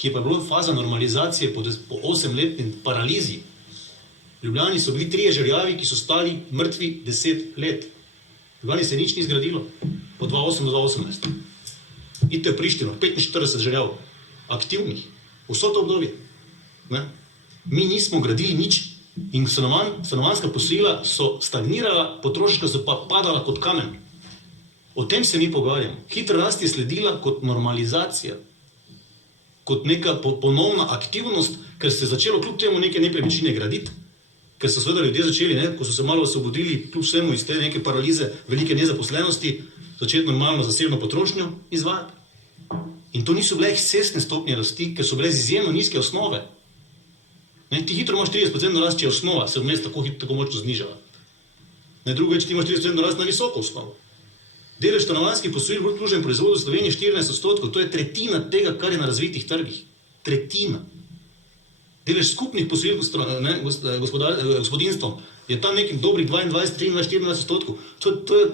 ki je pa bila faza normalizacije po 8-letni paralizi. V Ljubljani so bili 3 žerjavi, ki so stali mrtvi 10 let. V Ljubljani se nič ni zgradilo, od 2008 do 2018. Idite v Prištino, 45 žerjav, aktivnih, vso to obdobje. Ne? Mi nismo gradili nič in stanovanjska posojila so stagnirala, potrošniška so pa padala kot kamen. O tem se mi pogovarjamo. Hitra rast je sledila kot normalizacija, kot neka ponovna aktivnost, ker se je začelo kljub temu neke nepremičnine graditi, ker so seveda ljudje začeli, ne, ko so se malo osvobodili kljub vsemu iz te neke paralize, velike nezaposlenosti, začeti normalno zasebno potrošnjo izvajati. In to niso bile ekscesne stopnje rasti, ker so bile izjemno nizke osnove. Ne, ti hitro imaš 30% rast, če je osnova se vmes tako močno znižala. Ne, drugič, ti imaš 30% rast na visoko osnovo. Delež stanovanjskih posojil v bruto proizvodu v Sloveniji 14%, to je tretjina tega, kar je na razvitih trgih. Tretjina. Delež skupnih posojil gospodinstvom je tam nekih dobrih 22, 23, 24%. To je,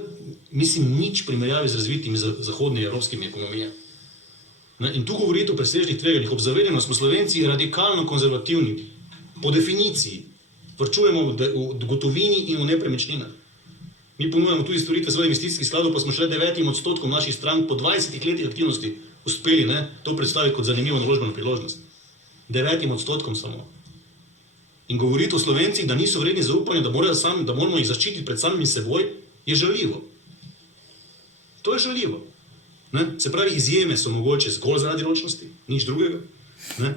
mislim, nič primerjavi z razvitimi zahodnimi evropskimi ekonomijami. In tu govorite o presežnih tveganjih. Ob zavedanju smo Slovenci radikalno konzervativni. Po definiciji varčujemo v gotovini in v nepremičninah. Mi ponujemo tudi storitve svojih investicijskih skladov, pa smo šele 9% naših strank po 20 letih aktivnosti uspeli, ne, to predstaviti kot zanimivo naložbeno priložnost. 9% samo. In govoriti o Slovencih, da niso vredni zaupanja, da moramo jih zaščititi pred samimi seboj, je žaljivo. To je žaljivo. Ne? Se pravi, izjeme so mogoče zgolj zaradi ročnosti, nič drugega. Ne?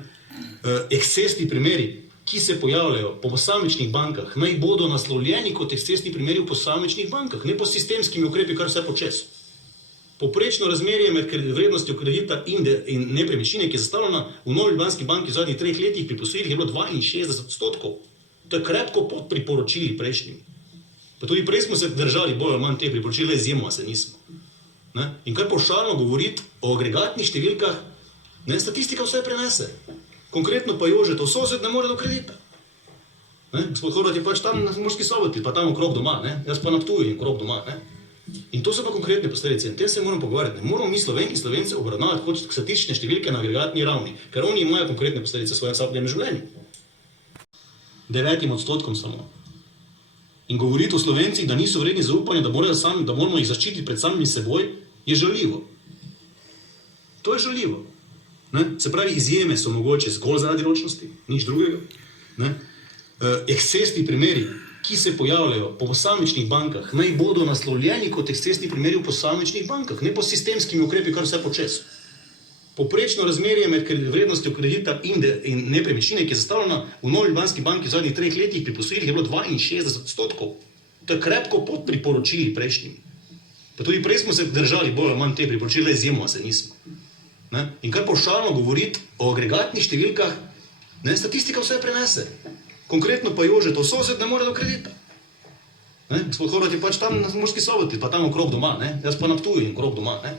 Ekscesni primeri, ki se pojavljajo po posamičnih bankah, naj bodo naslovljeni kot ekscesni primeri v posamičnih bankah, ne po sistemskimi ukrepi, kar vse počes. Poprečno razmerje med vrednostjo kredita in nepremičnine, ki je zastavljena v Novi Ljubljanski banki v zadnjih 3 letih pri posojilih, je bilo 62%. To je krepko pod priporočili prejšnjimi. Pa tudi prej smo se držali bolj ali manj teh priporočil, izjemoma se nismo. Ne? In kar pavšalno govoriti o agregatnih številkah, ne, statistika vse prenese. Konkretno pa Jožetov sosed ne more do kredita. Gospod Horvat je pač tam na Murski Soboti, pa tam okrog doma, ne? Jaz pa na Ptuju in okrog doma. Ne? In to so pa konkretne posledice in te se moramo pogovarjati. Ne moramo mi Slovenki in Slovence obravnavati kot statistične številke na agregatni ravni, ker oni imajo konkretne posledice v svojem vsakodnevnem življenju. 9% samo. In govoriti o Slovencih, da niso vredni zaupanja, da moramo jih zaščititi pred samimi seboj, je žaljivo. To je žaljivo. Ne? Se pravi, izjeme so mogoče zgolj zaradi ročnosti, nič drugega. Ne? Ekscesni primeri, ki se pojavljajo po posamičnih bankah, naj bodo naslovljeni kot ekscesni primeri v posamičnih bankah, ne po sistemskimi ukrepi, kar vse počes. Poprečno razmerje med vrednostjo kredita in nepremičnine, ki je zastavljena v Novi Ljubljanski banki v zadnjih 3 letih pri posojilih, je bilo 62%. To je krepko pod priporočili prejšnjimi. Pa tudi prej smo se držali bolj ali manj teh priporočil, izjemoma se nismo. Ne? In kar pavšalno govoriti o agregatnih številkah, ne, statistika vse prenese. Konkretno pa Jožetov sosed ne more do kredita. Ne? Gospod Horvat je pač tam na Murski Soboti, pa tam okrog doma, ne? Jaz pa na Ptuju in okrog doma. Ne?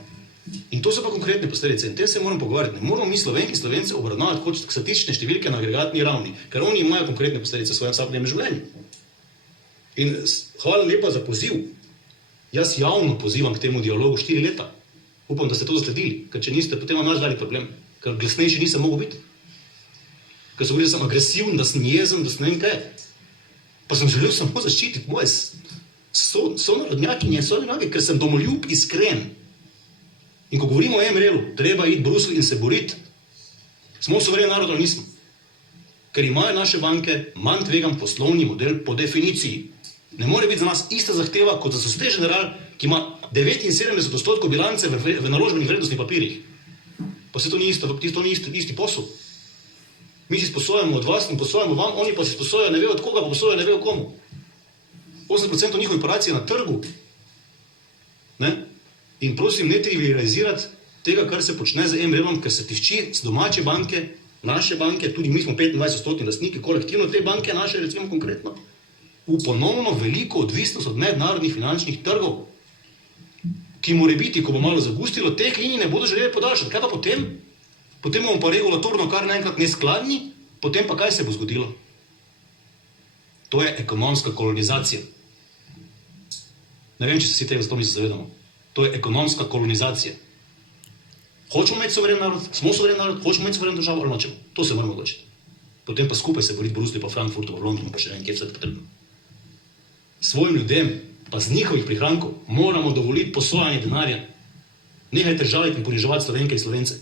In to so pa konkretne posledice in te se moramo pogovarjati. Ne moramo mi Slovenki in Slovence obravnavati kot statistične številke na agregatni ravni, ker oni imajo konkretne posledice v svojem vsakodnevnem življenju. In hvala lepa za poziv. Jaz javno pozivam k temu dialogu 4 leta. Upam, da ste to zasledili, ker če niste, potem imam naš velik problem, ker glasnejši nisem mogel biti. Ker so govorili, da sem agresiven, da sem jezen, da sem ne vem kaj. Pa sem želel samo zaščititi moje sonarodnjakinje, ker sem domoljub iskren. In ko govorimo o MRL-u, treba iti v Bruselj in se boriti. Smo suveren narod ali nismo? Ker imajo naše banke manj tvegan poslovni model po definiciji. Ne more biti za nas ista zahteva, kot za Societe Generale, ki ima 79% bilance v naložbenih vrednostnih papirjih. Pa se to ni isti posel. Mi si sposojamo od vas in posojamo vam, oni pa si sposojajo ne ve od koga, pa posojajo ne ve o komu. 80% njihove operacije na trgu. Ne? In prosim, ne trivializirati tega, kar se počne z MRL-om, ker se tišči z domače banke, naše banke, tudi mi smo 25% lastniki, kolektivno te banke, naše recimo konkretno, v ponovno veliko odvisnost od mednarodnih finančnih trgov, ki more biti, ko bo malo zagustilo, teh linij ne bodo želeli podaljšati. Kaj pa potem? Potem bomo pa regulatorno kar naenkrat neskladni, potem pa kaj se bo zgodilo? To je ekonomska kolonizacija. Ne vem, če se vsi tega zato mi se zavedamo. To je ekonomska kolonizacija. Hočemo imeti suveren narod, smo suveren narod, hočemo imeti suvereno državo ali nočemo. To se moramo odločiti. Potem pa skupaj se boriti v Bruslju, pa Frankfurtu, v Londonu, pa še ne vem, kje vse potrebno. Svojim ljudem, pa z njihovih prihrankov, moramo dovoliti posojanje denarja. Nehajte žaliti in poniževati Slovenke in Slovence.